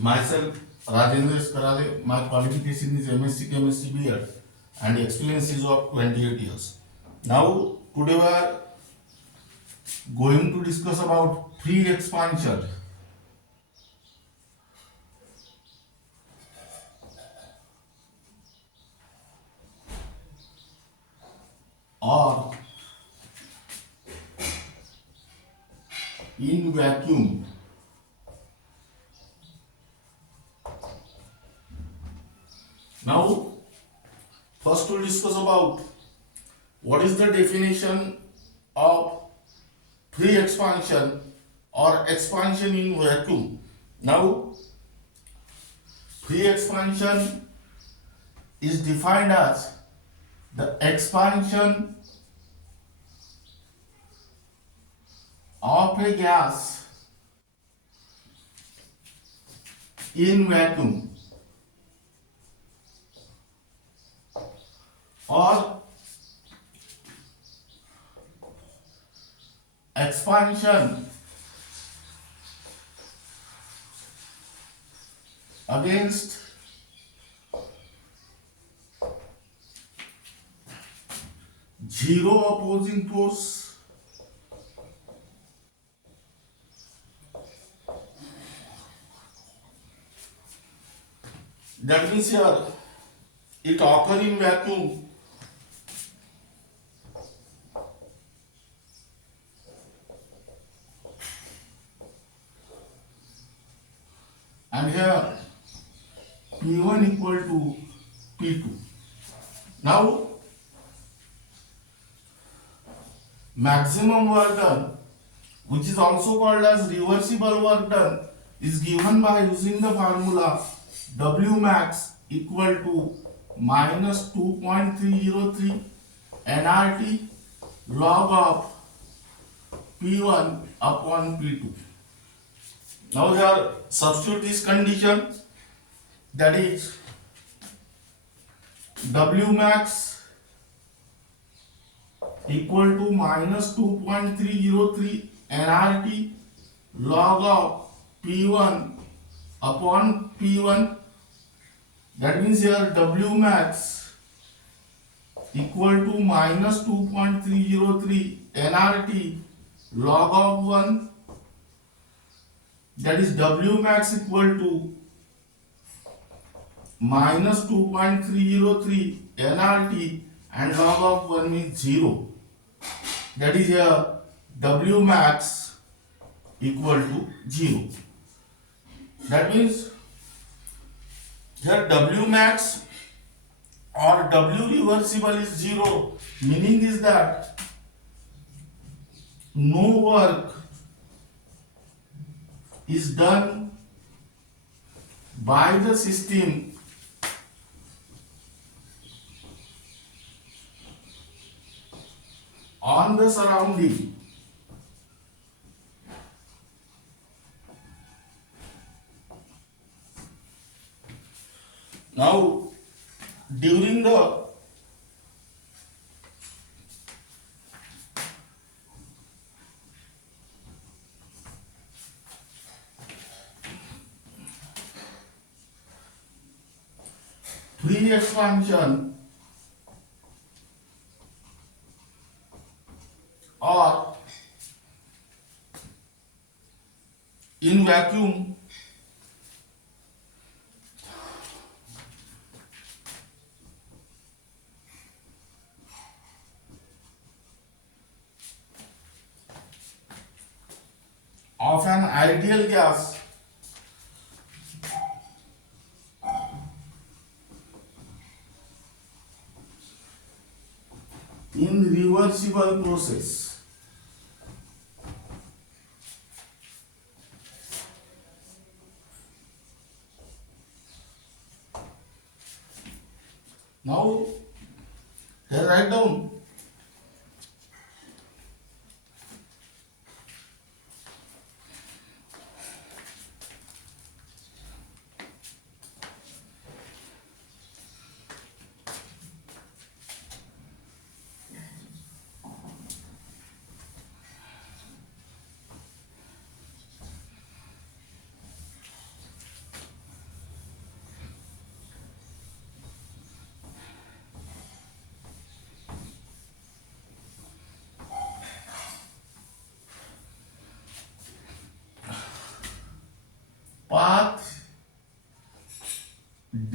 Myself, Rajendra Karale, my qualification is MSc Chemistry B.Ed and experience is of 28 years. Now, today we are going to discuss about free expansion or in vacuum. Now, first we'll discuss about what is the definition of free expansion or expansion in vacuum. Now, free expansion is defined as the expansion of a gas in vacuum or expansion against zero opposing force. That means here it occurs in vacuum and here P1 equal to P2. Now maximum work done, which is also called as reversible work done, is given by using the formula wmax equal to minus 2.303 nRT log of P1 upon P2. Now here substitute this condition, that is wmax equal to minus 2.303 nRT log of P1 upon P1. That means here wmax equal to minus 2.303 nRT log of 1. That is wmax equal to minus 2.303 nRT and log of 1 is 0. That is here wmax equal to 0. That means here wmax or W reversible is 0, meaning is that no work is done by the system on the surrounding. Now, during the free expansion or in vacuum, of an ideal gas in reversible process. Now, here write down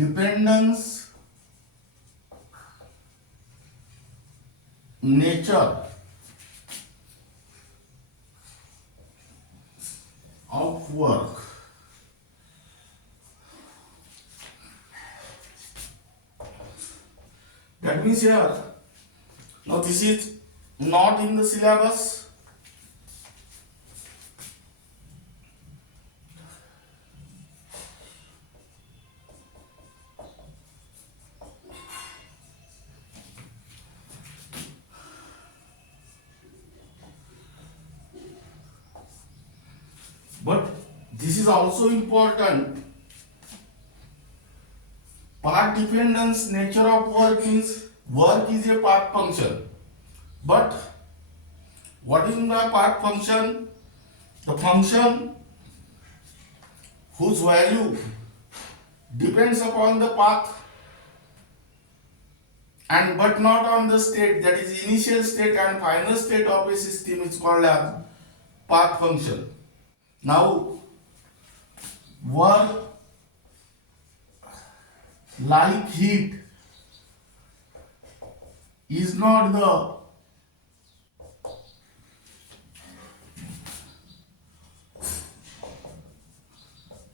dependence nature of work. That means here, now this is not in the syllabus. But this is also important. Path dependence nature of work means work is a path function. But what is the path function? The function whose value depends upon the path and but not on the state, that is initial state and final state of a system is called as path function. Now work like heat is not the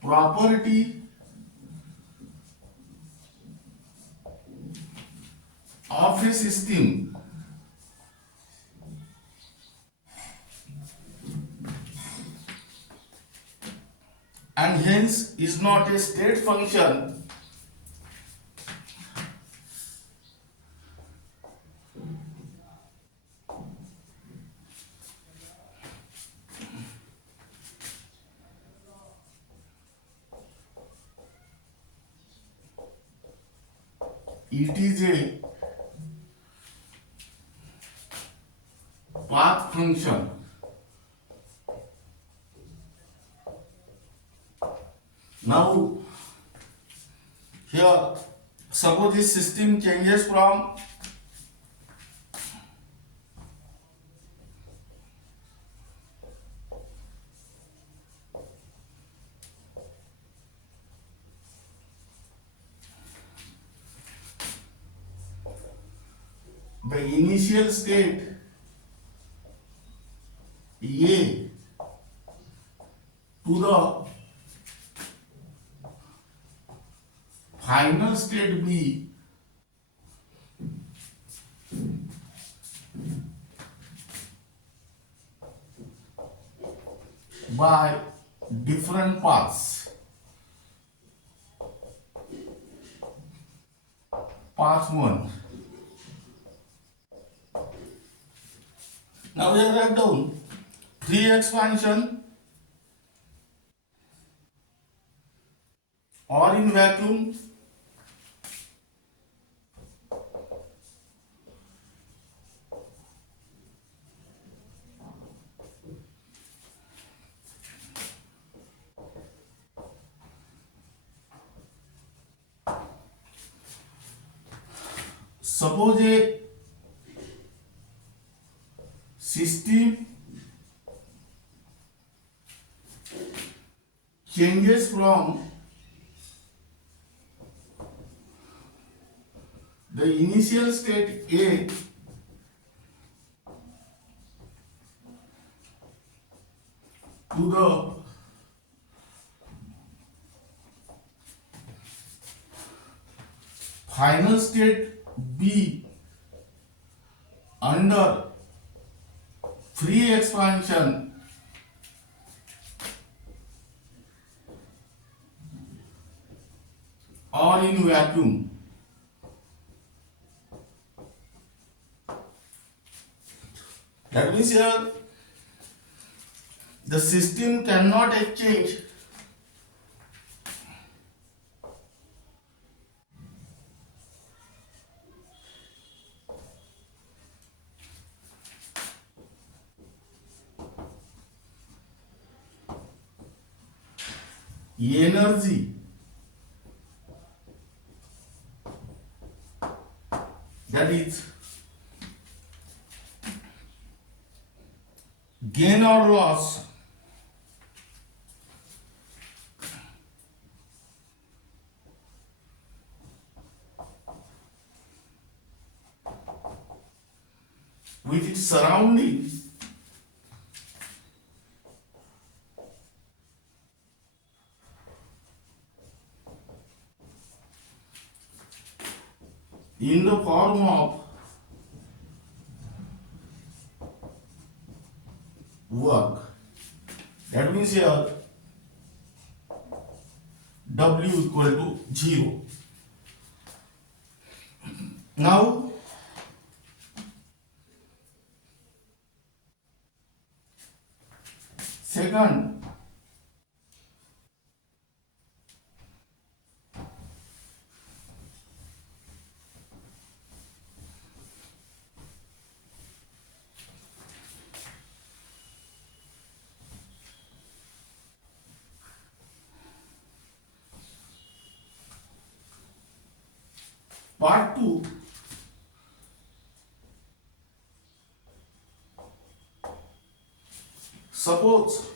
property of a system, and hence is not a state function, it is a path function. Now here suppose this system changes from the initial state A to the final state B by different paths. Path 1. Now we write down free expansion or in vacuum suppose a system changes from the initial state A to the final state B under free expansion or in vacuum. That means here the system cannot exchange energy, that is gain or loss surrounding in the form of work. That means here W equal to 0. Now second, part 2, suppose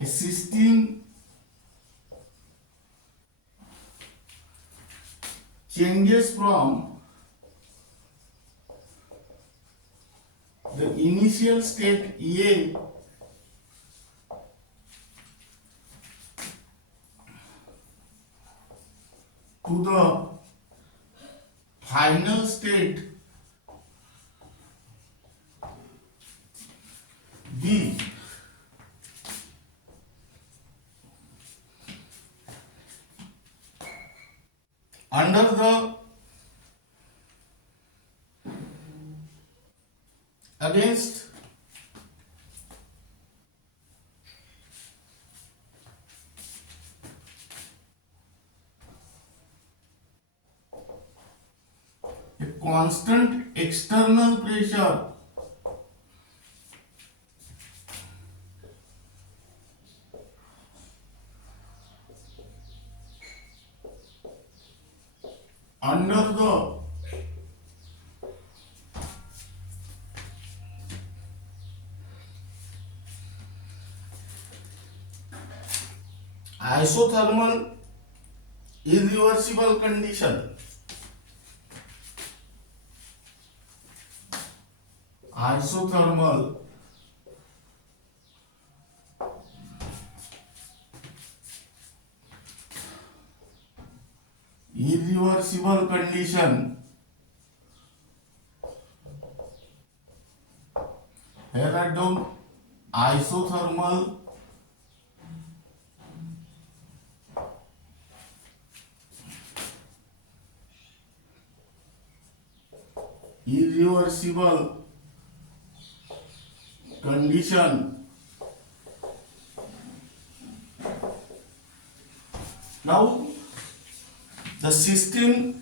a system changes from the initial state A to the final state B under the against a constant external pressure under the isothermal irreversible condition. Isothermal irreversible condition. Here write down isothermal irreversible condition. Now the system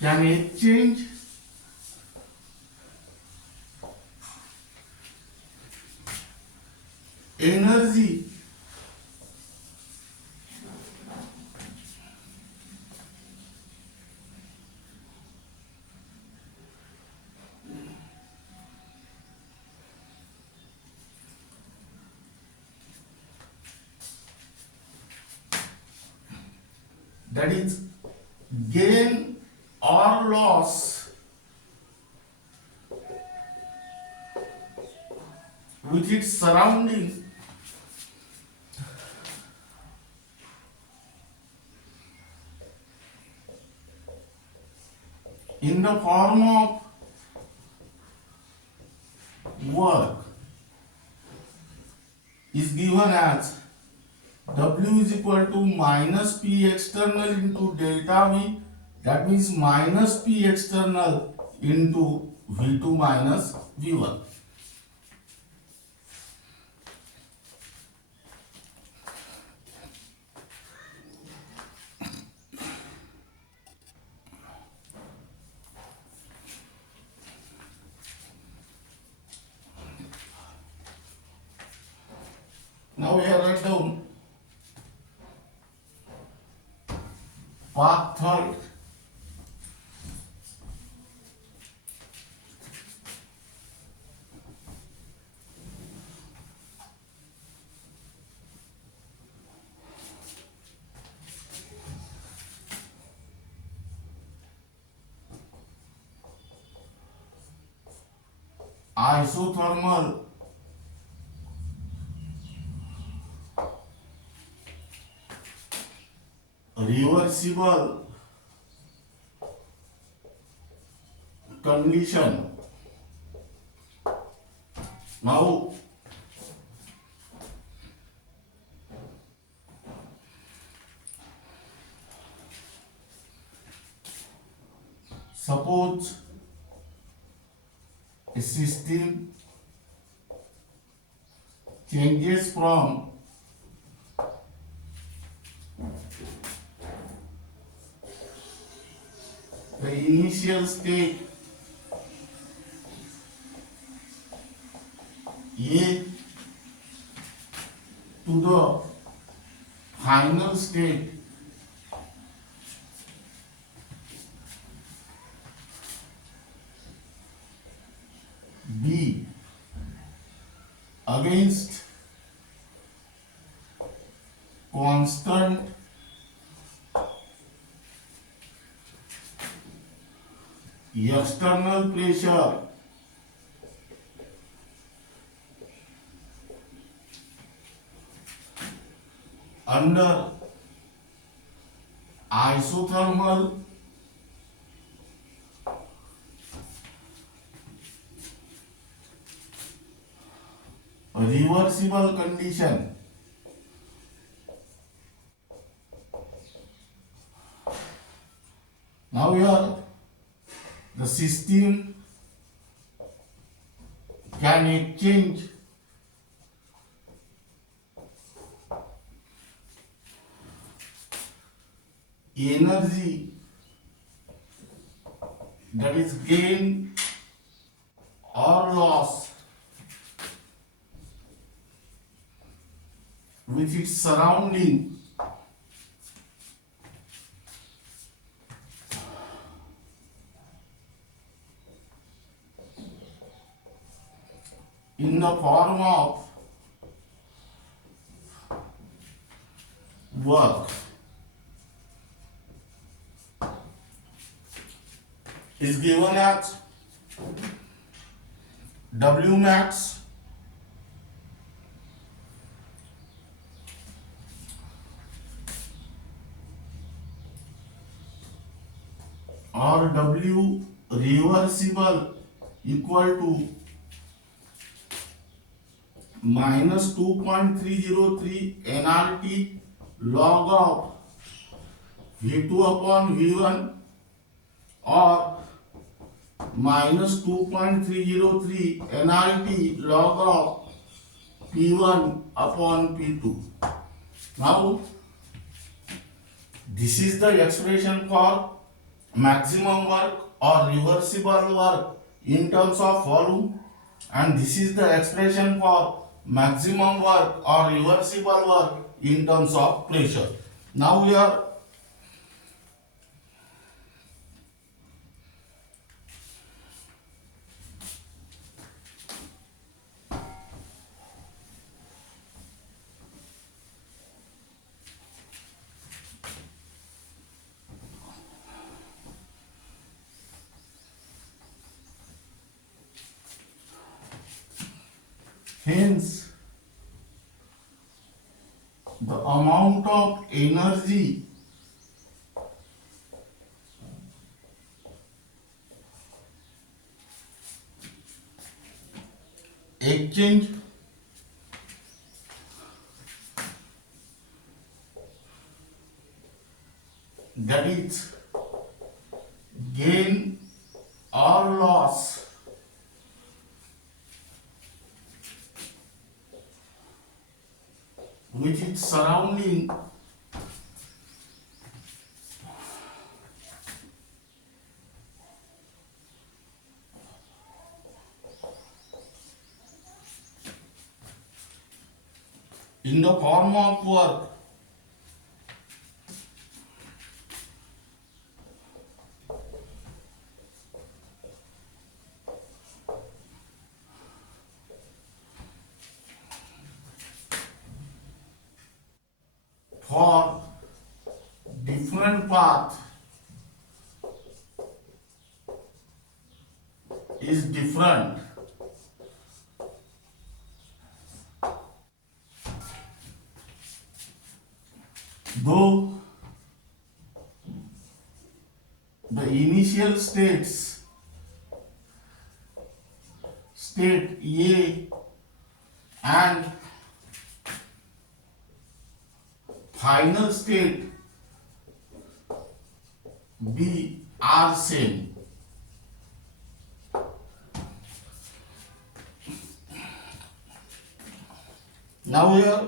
can exchange energy that is gain or loss with its surrounding in the form of work is given as W is equal to minus P external into delta V, that means minus P external into V2 minus V1. Now we have write down part third. isothermal reversible condition. Now suppose a system changes from the initial state A to the final state B against constant external pressure under isothermal reversible condition. Now here the system can exchange energy, that is gain or loss, with its surrounding in the form of work is given as wmax or W reversible equal to minus 2.303 nRT log of V2 upon V1 or minus 2.303 nRT log of P1 upon P2. Now this is the expression for maximum work or reversible work in terms of volume, and this is the expression for maximum work or reversible work in terms of pressure. Now we are hence the amount of energy exchange that is gain or loss with its surrounding in the form of work for different path is different. initial state A and final state B are same. Now here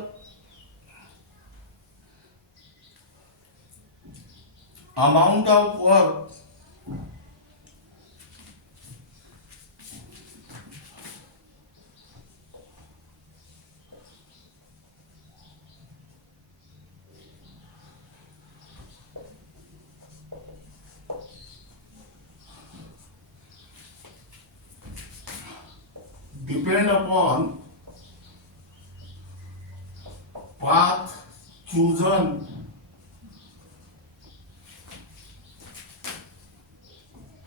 amount of work depend upon path chosen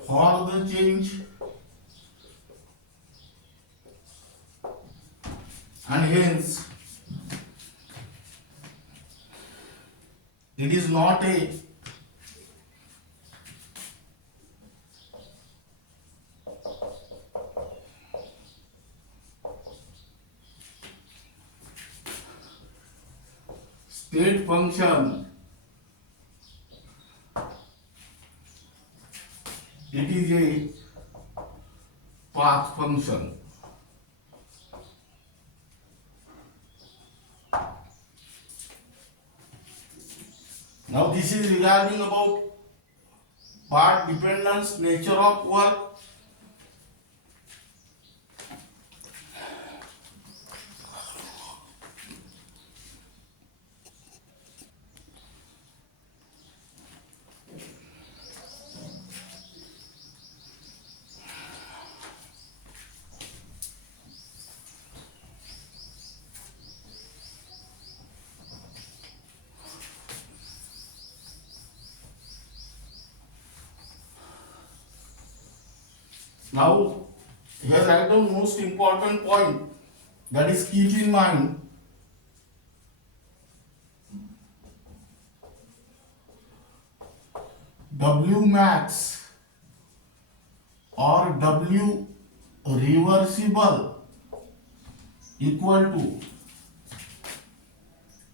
for the change and hence it is not a state function, it is a path function. Now this is regarding about path dependence, nature of work. Now, here write the most important point, that is keep in mind wmax or W reversible equal to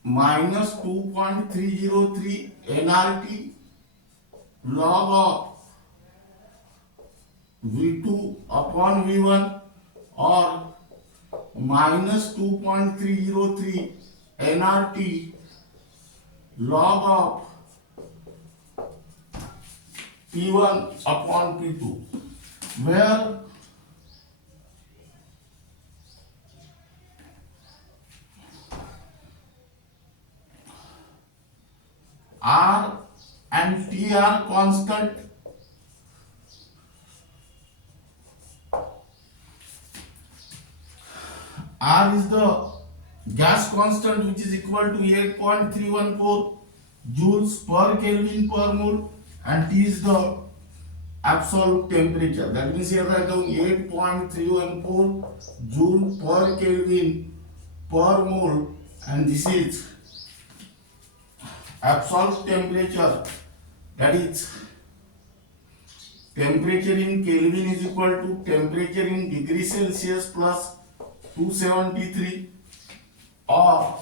minus 2.303 nRT log of V2 upon V1 or minus 2.303 nRT log of P1 upon P2, where R and T are constant. R is the gas constant, which is equal to 8.314 joules per Kelvin per mole, and T is the absolute temperature. That means here I down 8.314 joule per Kelvin per mole, and this is absolute temperature. That is temperature in Kelvin is equal to temperature in degree Celsius plus 273 or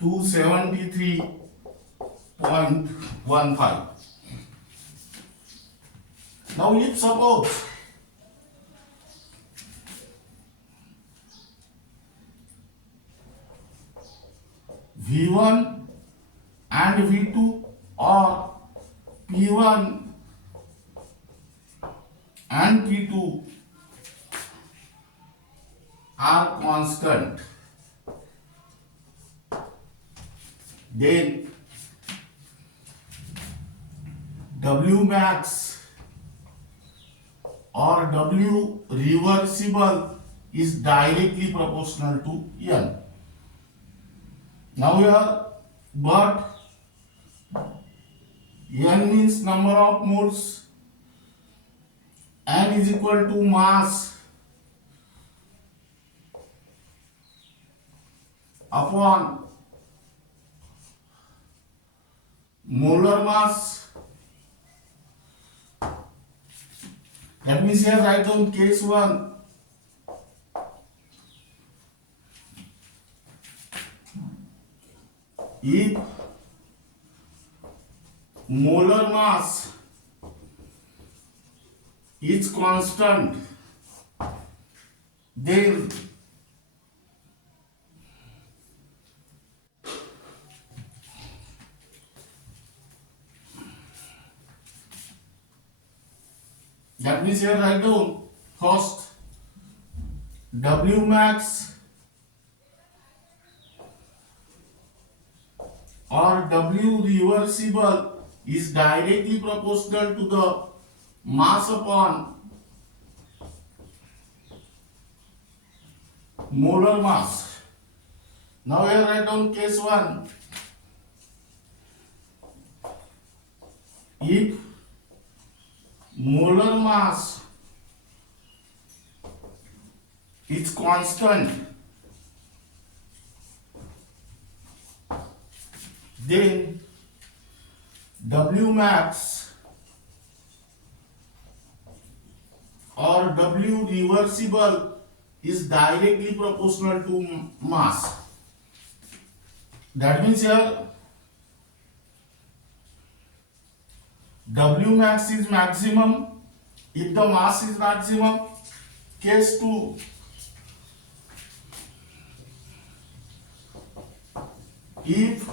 273.15. Now if suppose V1 and V2 or P1 and P2 are constant, then wmax or W reversible is directly proportional to N. Now here, but N means number of moles, N is equal to mass upon molar mass, That means here write down case 1. If molar mass is constant, then that means here write down first wmax or W reversible is directly proportional to the mass upon molar mass. Now here write down case 1. If molar mass is constant, then wmax or W reversible is directly proportional to mass. That means here wmax is maximum if the mass is maximum. Case 2, if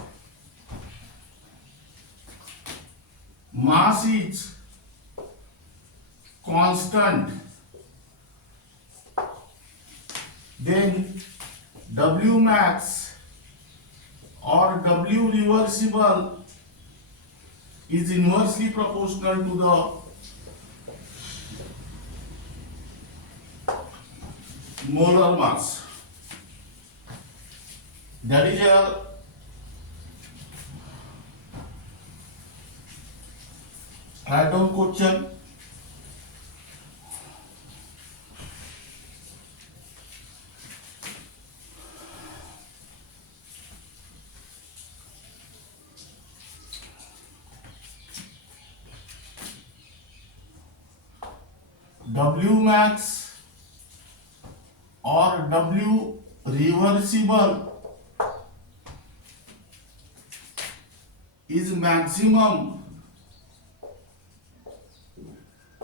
mass is constant, then wmax or W reversible is inversely proportional to the molar mass. That is your write down question. wmax or W reversible is maximum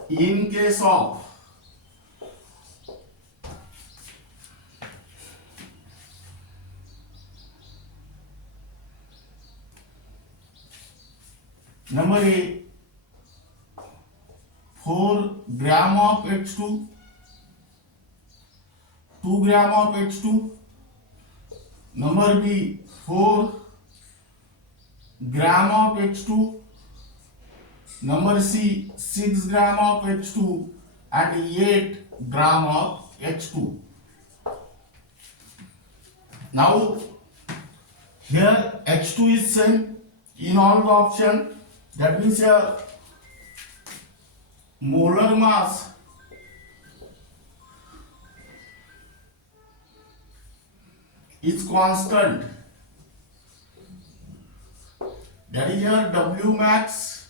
in case of number A 4 gram of H2, 2 gram of H2. Number B 4 gram of H2. Number C 6 gram of H2 and 8 gram of H2. Now here H2 is same in all the option. That means here molar mass is constant. That is here wmax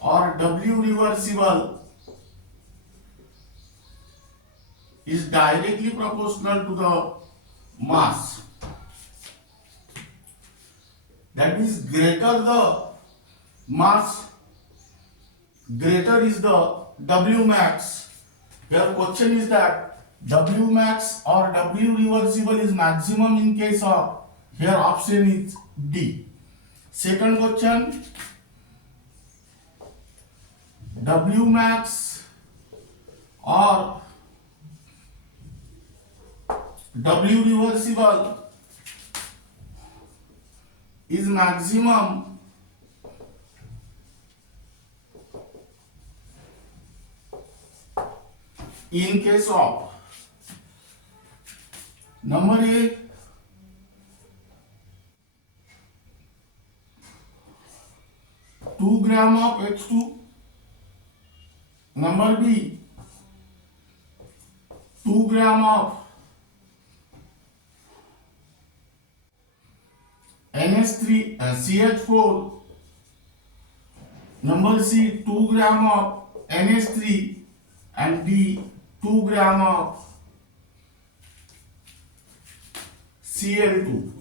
or W reversible is directly proportional to the mass. That means greater the mass, greater is the wmax. Your question is that wmax or W reversible is maximum in case of, here option is D. Second question, wmax or W reversible is maximum in case of number A 2 gram of H2, number B 2 gram of NH3 CH4, number C 2 gram of NH3 and D 2 gram of Cl2.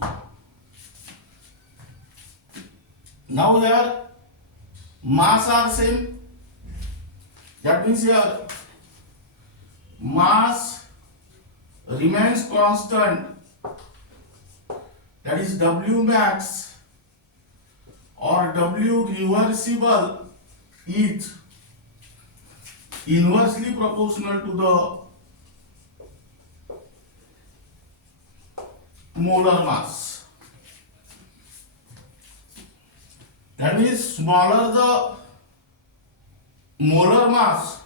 Now here mass are same. That means here mass remains constant, that is W max or W reversible is inversely proportional to the molar mass. That means smaller the molar mass,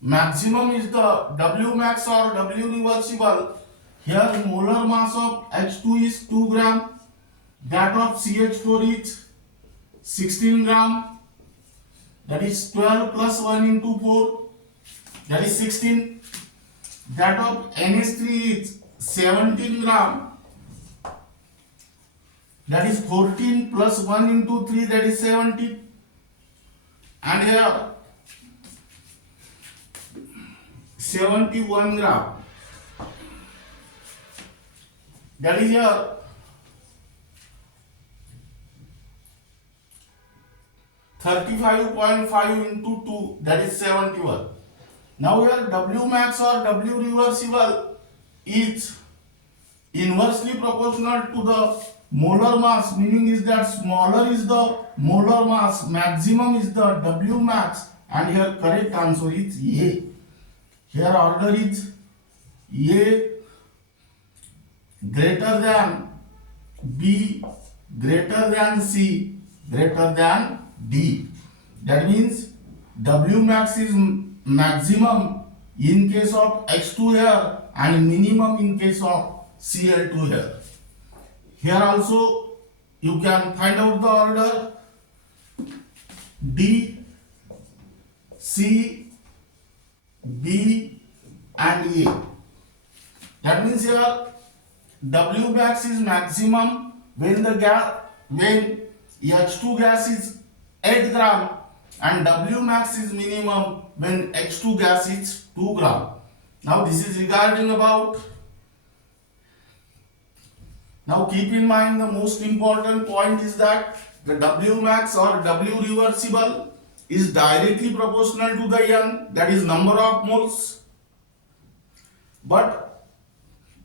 maximum is the W max or W reversible. Here molar mass of H2 is 2 gram, that of CH4 is 16 gram, that is 12 plus 1 into 4, that is 16. That of NH3 is 17 gram, that is 14 plus 1 into 3, that is 17. And here 71 gram, that is here 35.5 into 2, that is 71. Now here W max or W reversible is inversely proportional to the molar mass, meaning is that smaller is the molar mass, maximum is the W max, and here correct answer is A. Here order is A greater than B greater than C greater than D. That means W max is maximum in case of H2 here and minimum in case of Cl2 here. Here also you can find out the order D, C, B and A. That means here W max is maximum when H2 gas is 8 gram and W max is minimum when H2 gas is 2 gram. Now this is regarding about. Now keep in mind the most important point is that the W max or W reversible is directly proportional to the N, that is number of moles. But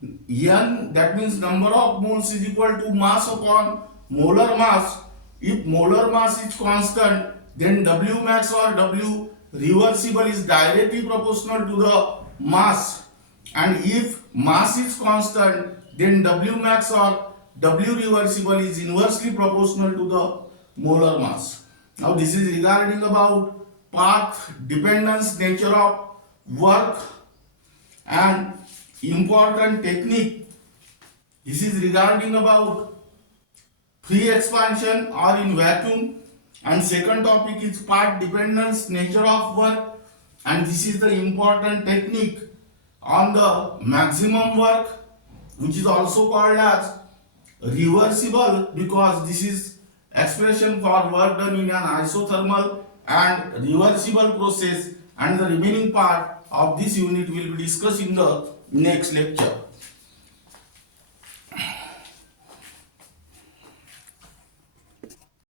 N, that means number of moles, is equal to mass upon molar mass. If molar mass is constant, then W max or W reversible is directly proportional to the mass. And if mass is constant, then W max or W reversible is inversely proportional to the molar mass. Now this is regarding about path dependence, nature of work and important technique. This is regarding about free expansion or in vacuum, and second topic is path dependence, nature of work, and this is the important technique on the maximum work, which is also called as reversible because this is expression for work done in an isothermal and reversible process, and the remaining part of this unit will be discussed in the next lecture.